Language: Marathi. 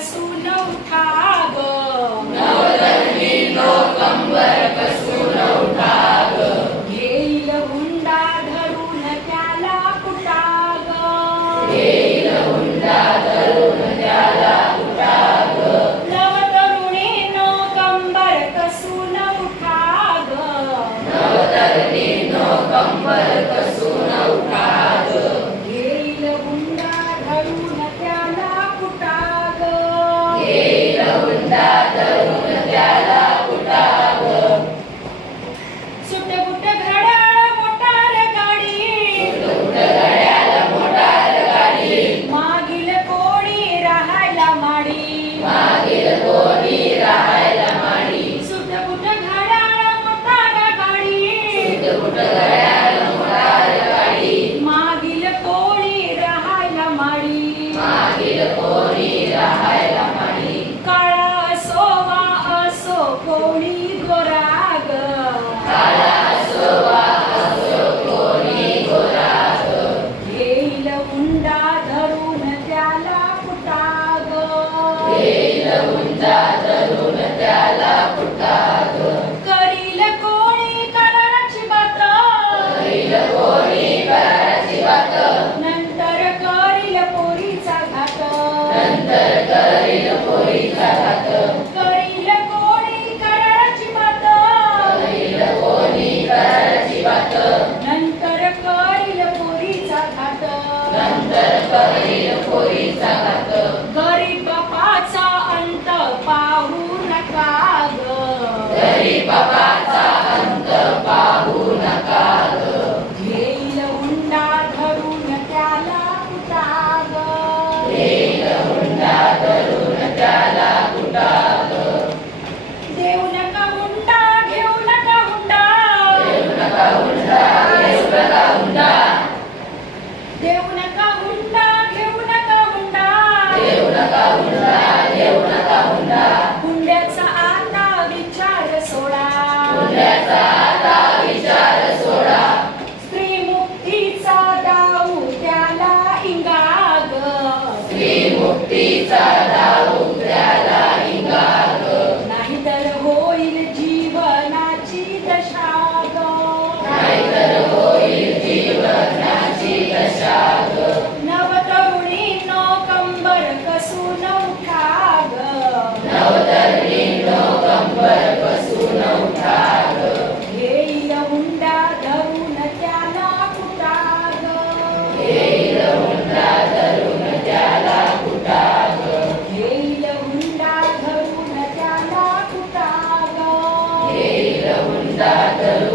कसून उठा ग, नवतरुणी नो कंबर कसून उठा ग, घेईल हुंडा धरून त्याला कुटा ग, घेईल हुंडा धरून त्याला कुटा ग, नवतरुणीनो कंबर कसून उठा ग, नवतरुणी नो कंबर कसून उठा ग, घेईल हुंडा धरून त्याला कुटा ग, घेईल हुंडा धरून त्याला कुटा ग, सुटबुट घड्याळ मोटार गाडी, सुटबुट घड्याळ मोटार गाडी, मागील कोणी राहायला माडी, मागील कोणी राहायला माडी, सुटबुट घड्याळ मोटार गाडी, सुटबुट घड्याळ मोटार गाडी, मागील कोणी राहायला माडी, मागील कोणी राहायला माडी, काळा असो वा असो कोणी गोरा ग, काळा असो वा असो कोणी गोरा ग, घेईल हुंडा धरून त्याला कुटा ग, घेईल हुंडा धरून त्याला कुटा ग, करील कोणी कराराची बात, करील कोणी कराराची बात, नंतर करील पोरीचा घात, नंतर करील पोरीचा घात, करील कोणी कराराची बात, करील कोणी कराराची बात, नंतर करील पोरीचा घात, नंतर करील पोरीचा घात, गरीब बापाचा अंत पाहू नका ग, गरीब बाबाचा अंत पाहू नका ग, घेईल हुंडा धरून त्याला कुटा ग, घेईल हुंडा धरून त्याला कुटा ग, देऊ नका हुंडा घेऊ नका हुंडा, देऊ नका हुंडा घेऊ नका हुंडा, देऊ नका हुंडा घेऊ नका हुंडा, देऊ नका हुंडा घेऊ नका हुंडा, हुंड्याचा आता विचार सोडा, हुंड्याचा आता विचार सोडा, स्त्री मुक्तीचा दाऊ त्याला इंगा ग, स्त्री मुक्तीचा दाऊ त्याला इंगा ग, नाहीतर होईल जीवनाची दशा ग, नाहीतर होईल जीवनाची दशा ग, नवतरुणीनो कंबर कसून उठा ग, नवतरुणी नो कंबर कसून उठा ग, घेईल हुंडा धरून त्याला कुटा ग, घेईल हुंडा धरून त्याला कुटा ग, घेईल हुंडा धरून त्याला कुटा ग, घेईल हुंडा धरून